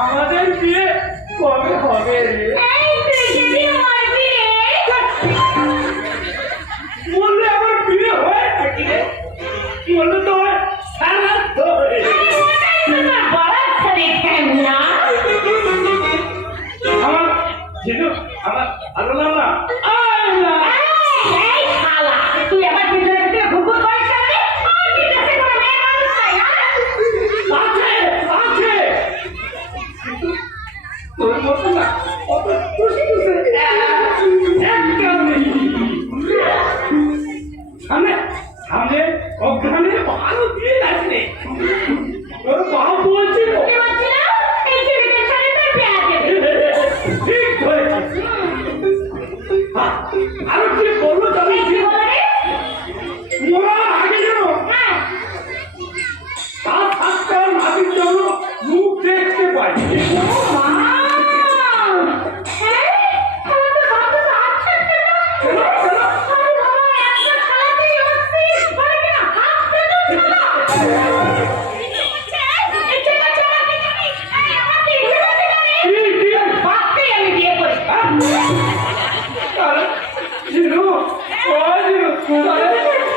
আমাদের বিয়ে কবে হবে রে? বললে আমার বিয়ে হয় নাকি রে? বললে তো সারা ধরে আমার জিনু আমার আলো না তুই আমার ভিতরে ঘুরঘুর করিস না আছে আছে তোর মতো না অত খুশি খুশি একদম নেই সামনে সামনে অজ্ঞানে ভালো দিয়ে আসলে তোর বাপ বলছিল ঠিক ধরেছে আরো কি বললো জানি মোরা আগে যেন সাত সাতটা মাটির জন্য মুখ দেখতে পাই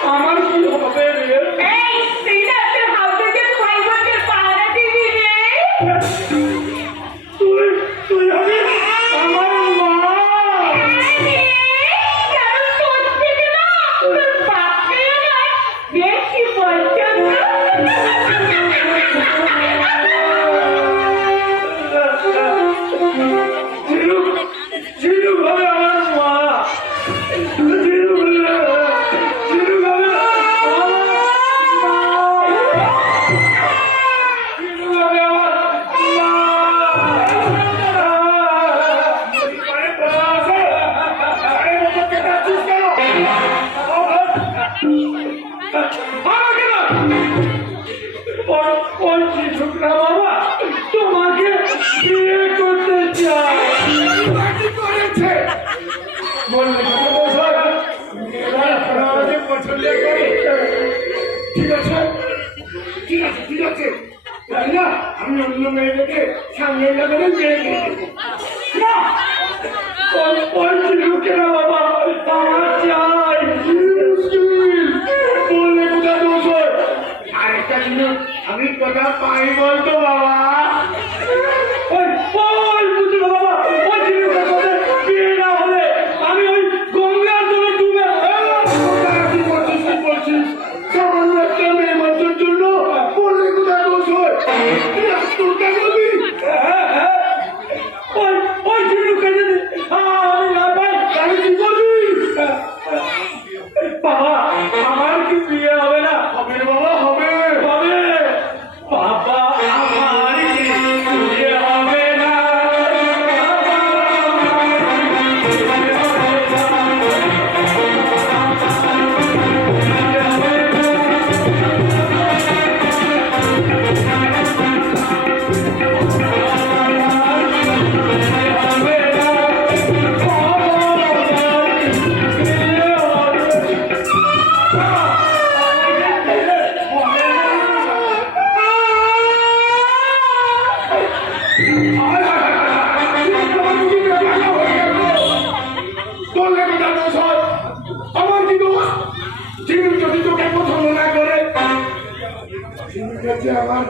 আমার কি হবে রে তুই হবে আমার মা জিনু হবে আমার মা জিনু হবে বাবা তোমাকে বিয়ে করতে চাই বললে পছন্দ করে ঠিক আছে ঠিক আছে ঠিক আছে তাই না আমি অন্য মেয়েদেরকে সামনে লাগালে মেয়ে না লোকেরা বাবা আমার চাই বললে কোথা দোষ হয় আরেকটা জিনিস আমি কথা পাই বলতো বাবা বিয়ে না হলে আমি ওই গঙ্গার জন্য ডুবে বলছিস সামান্য একটা মেয়ে বাঁচার জন্য বললে কোথায় দোষ হয় ওই জিনিস কেটে দে আমি না পাই আমি কি করবি বাবা আমার কি বিয়ে হবে না হবে বাবা হবে হবে বাবা আমার বিয়ে হবে না আমার কি দোষ জিনিস যদি তোকে পছন্দ না করে আমার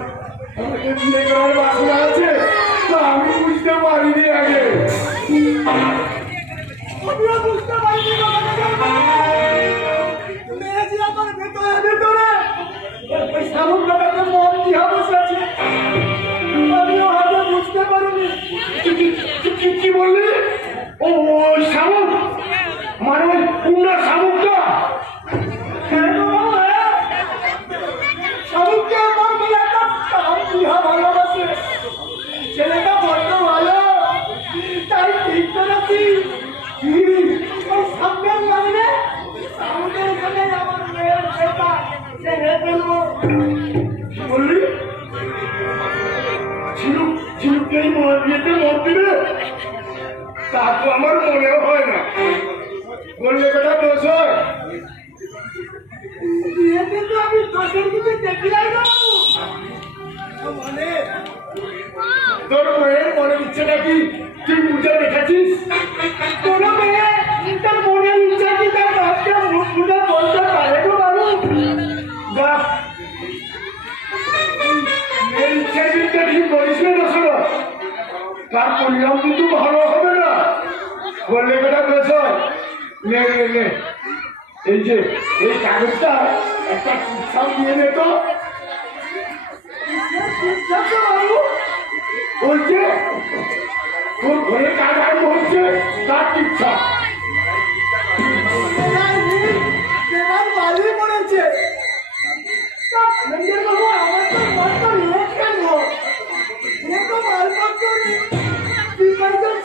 আমাকে বিয়ে করার বাসনা আছে তা আমি বুঝতে পারিনি আগে বুঝতে পারিনি আমার ভেতরে ভেতরে ওই সামগ্রটাকে মন দিয়ে বসেছে আমিও আগে বুঝতে পারিনি কি বললি ও শামুক মানে পুরা শামুকটা শামুককে আমার বলে একটা ভালোবাসে ছেলেটা বড্ড ভালো তাই ঠিক করেছি সামনের লাইনে শামুকের এখানে আমার মেয়ের সেটা ছেড়ে ফেলবো বললি ঝিনুককে বিয়েতে মত দিবে তা তো আমার মনেও হয় না বললে বেটা দোষ হয় কোনো মেয়ে তার মনের ইচ্ছা কি তার বাপকে মুখ ফুটে বলতে পারে গো বাবু? বাপ, মেয়ের ইচ্ছা কিন্তু ঠিক করিস না শোনো, তার পরিণাম কিন্তু ভালো হবে না। বললে বেটা বেশ নে নে নে, এই যে এই কাগজটা একটা টিপসাপ দিয়ে নে তো। ওই যে তোর ঘরে কাজ আরম্ভ হচ্ছে তার টিপসাপ। বালি পড়েছে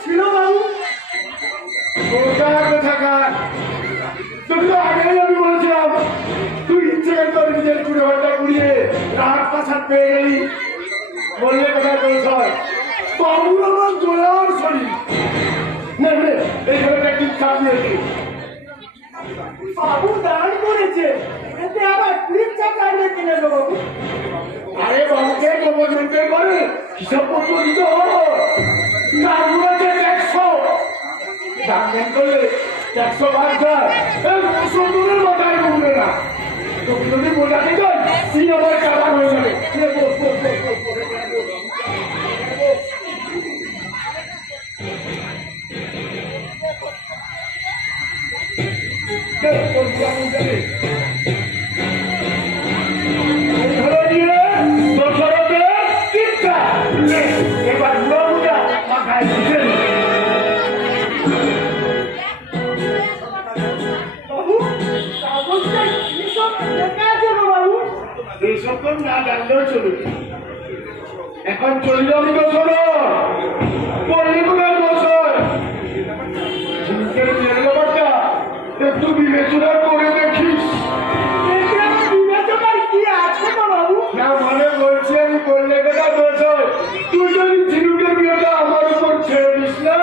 ছিল বাবু। তোকে আগেই আমি বলেছিলাম তুই ইচ্ছে করে নিজের কুড়ে ঘন্টা কুড়িয়ে রাত পাশাত পেয়ে গেলি। বললে কোথায় দোষ হয়? বাবুর আমার জোয়ার শরীর নেবে এই ঘরটা ঠিক চাপ দিয়েছি। বাবু দান করেছে, এতে আবার ক্লিপ চাপ লাগিয়ে কিনে দেবো। আরে বাবুকে গোবর্ধনকে করে হিসাব পত্র দিতে হবে। তারগুলোতে 100 দান করলে 100 ভাগ যায়, সুন্দরের মাথায় ঘুরবে না। তোকে যদি বোঝাতে চাই তুই আমার কাবার হয়ে যাবে। এবার মাথায় এইসব তো না জানলেও চলবে। এখন চলল আমি তো শোনো পড়লি কোথায় বছর ঝিমকের বিয়ের ব্যাপারটা একটু বিবেচনা করে দেখিস। বিবেচনার কি আছে না বাবু? না মানে বলছি আমি করলে কোথায় বছর তুই যদি ঝিনুকের বিয়েটা আমার উপর ছেড়ে দিস না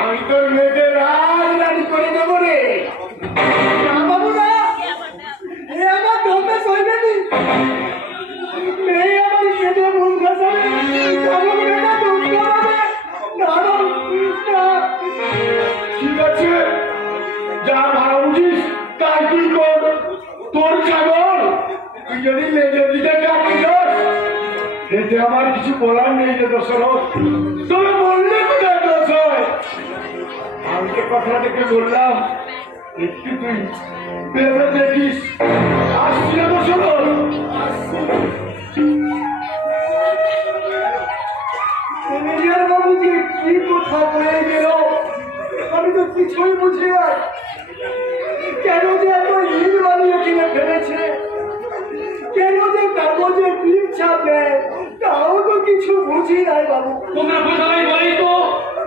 আমি তোর মেয়েকে রাজরানি করে দেবো রে। বাবু না এ আমার দমে সইবে নি। মেয়ে আমার কেঁদে মন খাসাবে, ঠিক আছে যা ভাবছিস তাই তুই কর। তোর ছাগল তুই যদি লেজের দিকে কাটি যাস এতে আমার কিছু বলার নেই যে দশরথ। তবে বললে কোথায় দোষ হয়? আমি যে কথা থেকে বললাম একটু তুই ভেবে দেখিস। আসছি না দশরথ, বাবু যে কি কথা বলে গেল আমি তো কিছুই বুঝি না। কেন যে এত ইট বানিয়ে কিনে ফেলেছে, কেন যে কাগজে ক্লিপ ছাপ দেয় তাও তো কিছু বুঝি নাই বাবু। তোমরা বোঝাই বলি তো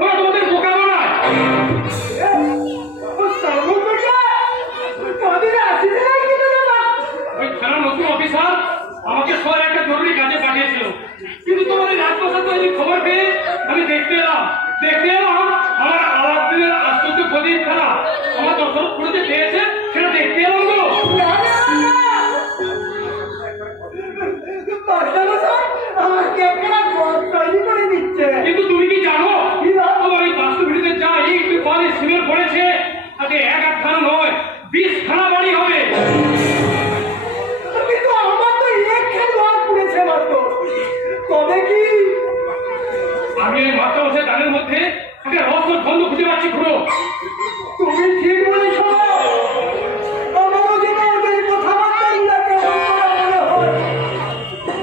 ওরা তোমাদের বোকা বানায়। ওই থানার নতুন অফিসার আমাকে শহরে একটা জরুরি কাজে পাঠিয়েছিল, কিন্তু তোমাদের রাজপ্রসাদ তৈরি খবর পেয়ে আমি দেখতে এলাম আমার আলাদিনের আশ্চর্য প্রদীপ খেলা আমার দশরথ পুরোতে পেয়েছে সেটা দেখতে এলাম তো। কিন্তু তুমি কি জানো তোমার এই বাস্তু ভিডিওতে যা এই বাড়ি সিমেন্ট পড়েছে তাতে 1-1 নয় 20 খানা বাড়ি হবে। কিন্তু আমার তো একখান ঘর পুড়েছে মাত্র। তবে কি আমি এই মাথা বসে দানের মধ্যে একটা রহস্য বন্ধ খুঁজে পাচ্ছি পুরো। তুমি ঠিক বলেছ। আমারও যেন ওদের কথাবার্তা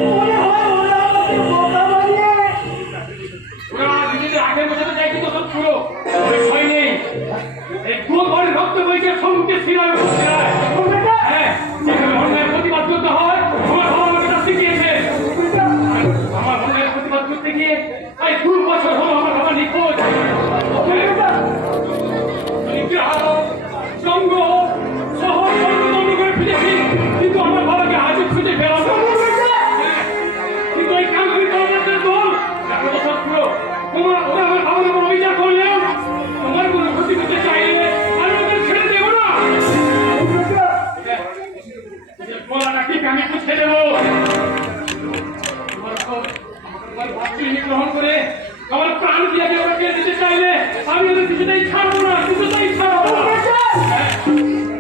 মনে হয় ওরা আমাকে বোকা বানিয়ে ওরা নিজেদের আগের বসাতে চাই কিন্তু সব পুরো ভয় নেই। এই পুরো ঘরে রক্ত বইছে সম্মুখে শিরায় হ্যাঁ যেখানে অন্যায় প্রতিবাদ করতে হয় আমার বাবা আমাকে তা শিখিয়েছে। আমার অন্যায় প্রতিবাদ করতে গিয়ে প্রায় 2 বছর হলো আমার বাবা নিখোঁজ। সঙ্গ শহর বন্ধ করে ফিরেছি কিন্তু আমার বাবাকে আজও খুঁজে পেলাম না। কিন্তু এই কাঙ্ক্ষী কর্মচারীদের দল যাকে বছর পুরো ওরা আমার বাবার উপর অভিযান করলেও আমার কোনো ক্ষতি করতে চাইলে আমি ওদের ছেড়ে দেবো না। গলাটা ঠিক আমি পুষে দেবো। তোমার ভাতৃ গ্রহণ করে আমার প্রাণ দিয়ে আমাকে দিতে চাইলে আমি ওদের কিছুতেই ছাড়বো না, কিছুতেই ছাড়বো না। হ্যাঁ।